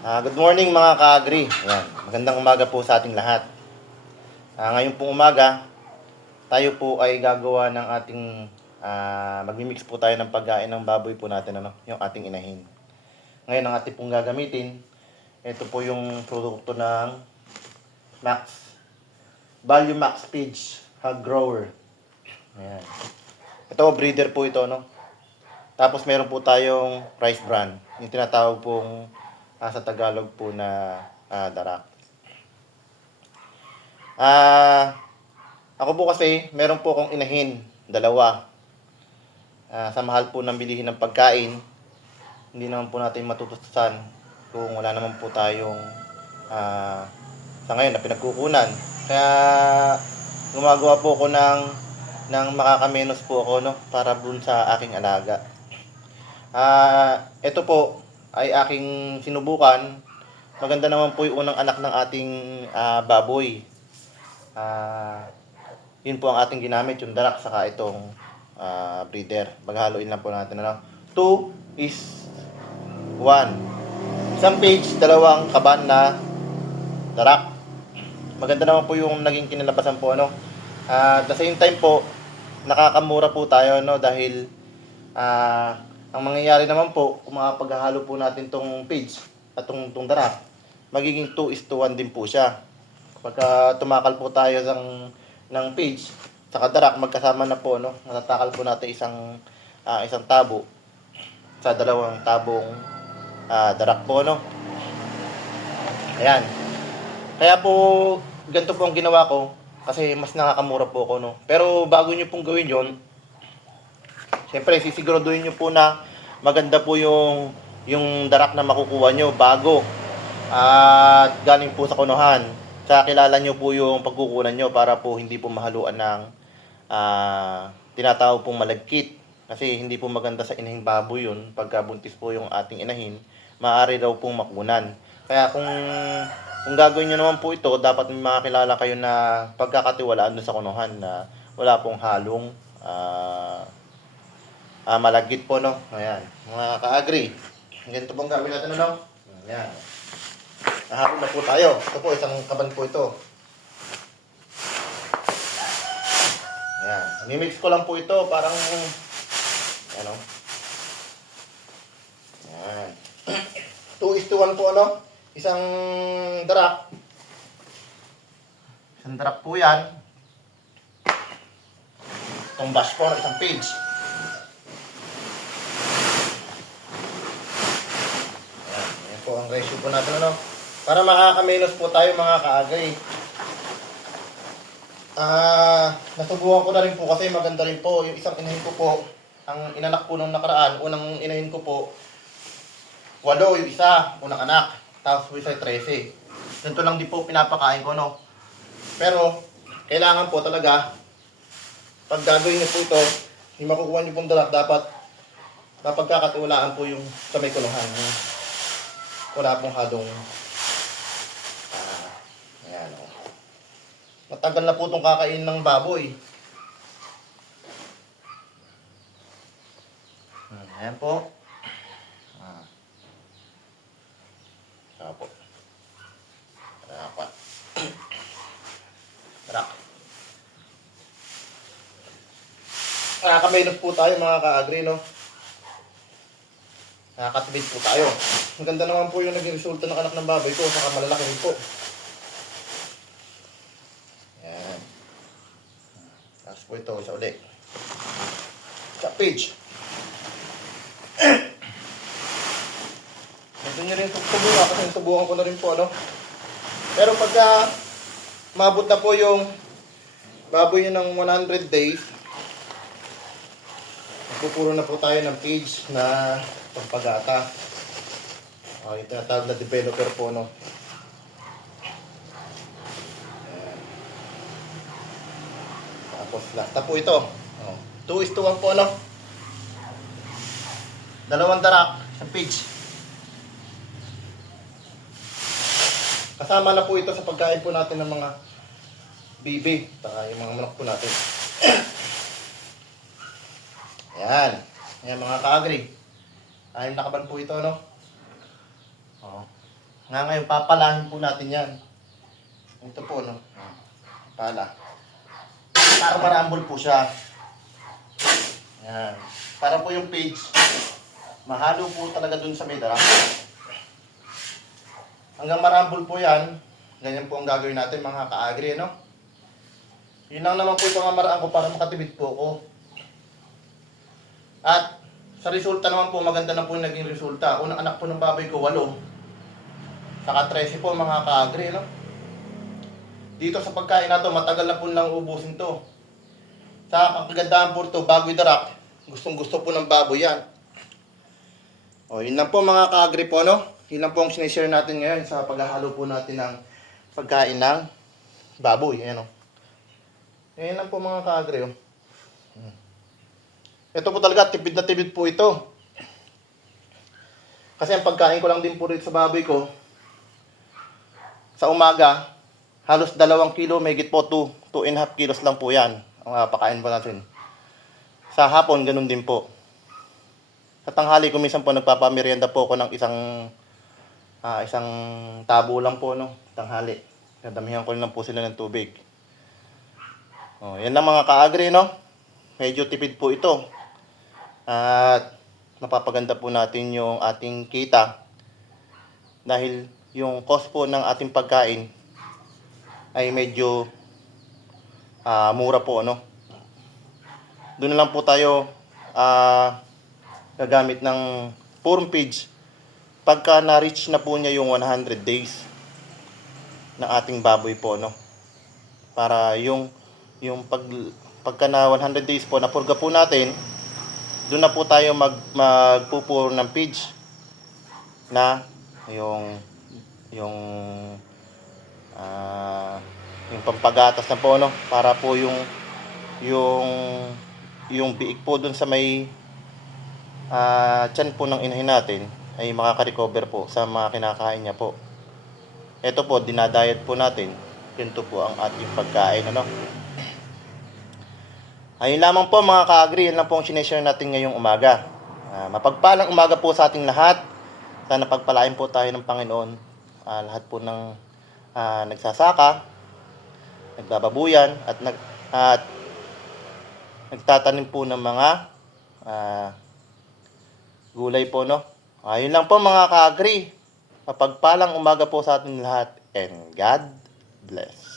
Ah, good morning mga ka-agri. Ayan, magandang umaga po sa ating lahat. Ah, ngayon pong umaga, tayo po ay gagawa ng ating ah, magmi-mix po tayo ng pagkain ng baboy po natin ano, yung ating inahin. Ngayon ang ating pong gagamitin, ito po yung produkto ng Max Value Max Page Hog Grower. Ayan. Ito breeder po ito no. Tapos meron po tayong rice bran, yung tinatawag pong ah, sa Tagalog po na ah, darak. Ah, ako po kasi meron po akong inahin, dalawa. Ah, sa mahal po ng bilihin ng pagkain, hindi naman po natin matutusan kung wala naman po tayong ah, sa ngayon na pinagkukunan. Kaya gumagawa po ako ng ng makakamenos po ako no para dun sa aking alaga. Ah, ito po ay aking sinubukan. Maganda naman po yung unang anak ng ating ah, baboy. Ah, yun po ang ating ginamit, yung darak saka itong ah, breeder. Baghaloin lang po natin ano. 2 is 1. Isang page, dalawang kaban na darak. Maganda naman po yung naging kinalabasan po ano. At the same time po, nakakamura po tayo no dahil ah ang mangyayari naman po, kung makapaghahalo po natin tong page at tong, tong darak, magiging 2 is to 1 din po siya. Pagka tumakal po tayo ng, ng page, sa darak, magkasama na po, no? Natatakal po natin isang, ah, isang tabo sa dalawang tabong ah, darak po, no? Ayan. Kaya po, ganito po ang ginawa ko, kasi mas nakakamura po ako, no? Pero bago nyo pong gawin yon Siyempre, sisiguraduhin nyo po na maganda po yung yung darak na makukuha nyo bago at galing po sa kunuhan. Sa kilala nyo po yung pagkukunan nyo para po hindi po mahaluan ng ah, tinatawag pong malagkit. Kasi hindi po maganda sa inahing baboy yun. Pagka buntis po yung ating inahin, maaari daw pong makunan. Kaya kung kung gagawin nyo naman po ito, dapat may makakilala kayo na pagkakatiwalaan doon sa kunuhan na wala pong halong ah, Ah, malagkit po, no? Ayan. Mga ka-agri. Ganito pong gawin natin, ano? Ayan. Nahapon na po tayo. Ito po, isang kaban po ito. Ayan. Mimix ko lang po ito. Parang, ano? Ayan. 2 is to 1 po, ano? Isang darak. Isang darak po yan. Itong dashboard, isang page. Ayan, ayan po natin ano. Para makakamenos po tayo mga kaagay. Ah, nasubukan ko na rin po kasi maganda rin po. Yung isang inahin ko po, ang inanak po nung nakaraan, unang inahin ko po, walo yung isa, unang anak. Tapos po isa 13. Ganito lang din po pinapakain ko, no. Pero, kailangan po talaga, pag gagawin niyo po ito, hindi makukuha niyo pong dalak, dapat mapagkakatiwalaan po yung sa may kulungan. Yung wala pong halong ah, ayan o. Matagal na po itong kakain ng baboy. Hmm, ayan po. Ah. Saka po. Dapat. Tara. Nakakamenos po tayo mga ka-agri? Nakakatibid po tayo. Ang ganda naman po yung naging resulta ng anak ng baboy ko, saka malalaki rin po. Yan. Tapos po ito, isa ulit. Sa page. Gusto nyo rin tubukan kasi tubukan ko na rin po, ano? Pero pagka mabot na po yung baboy ng 100 days, Pupuro na po tayo ng page na pagpagata. Oh, yung tinatawag na developer po, no? Tapos, last na po ito. Oh. 2 is to 1 po, ano? Dalawang darak sa page. Kasama na po ito sa pagkain po natin ng mga bibi. Saka yung mga manok po natin. Ayan. Ayan mga ka-agri. Ayan nakaban po ito, no? Oo. Nga ngayon, papalahin po natin yan. Ito po, no? Pala. Para marambol po siya. Yan. Para po yung page, mahalo po talaga dun sa may. Hanggang marambol po yan, ganyan po ang gagawin natin mga ka-agri, no? Yun lang naman po ito ang maraan ko para makatibid po ako. At sa resulta naman po, maganda na po yung naging resulta. Unang anak po ng baboy ko, 8. Saka 13 po mga ka-agri, no? Dito sa pagkain na to, matagal na po lang ubusin to. Sa kagandahan po ito, bago idarak, gustong gusto po ng baboy yan. O, yun lang po mga ka-agri po, no? Yun lang po ang sinishare natin ngayon sa paghahalo po natin ng pagkain ng baboy. Ayan, o. Ayan lang po mga ka-agri, oh. Ito po talaga, tipid na tipid po ito. Kasi ang pagkain ko lang din po rito sa baboy ko, sa umaga, halos dalawang kilo, may po 2, 2 and a half kilos lang po yan, ang uh, pakain po natin. Sa hapon, ganun din po. Sa tanghali, kung minsan po nagpapamerienda po ako ng isang ah, isang tabo lang po, no, tanghali. Nadamihan ko lang po sila ng tubig. Oh, yan lang mga kaagri, no? Medyo tipid po ito. At napapaganda po natin yung ating kita dahil yung cost po ng ating pagkain ay medyo ah, mura po ano. Doon na lang po tayo ah, gagamit ng forum page pagka na-reach na po niya yung 100 days ng ating baboy po no. Para yung yung pag pagka na 100 days po napurga po natin doon na po tayo mag magpupuro ng page na yung yung ah yung pampagatas na po no para po yung yung yung biik po doon sa may ah tiyan po ng inahin natin ay makaka-recover po sa mga kinakain niya po. Ito po, dinadayat po natin. Ganito po ang ating pagkain. Ano? Ayun lamang po mga ka-agri, yan lang po ang sineshare natin ngayong umaga. Ah, mapagpalang umaga po sa ating lahat. Sana pagpalain po tayo ng Panginoon. Ah, lahat po ng ah, nagsasaka, nagbababuyan, at, nag, at nagtatanim po ng mga ah, gulay po, no? Ayun lang po mga ka-agri. Mapagpalang umaga po sa ating lahat and God bless.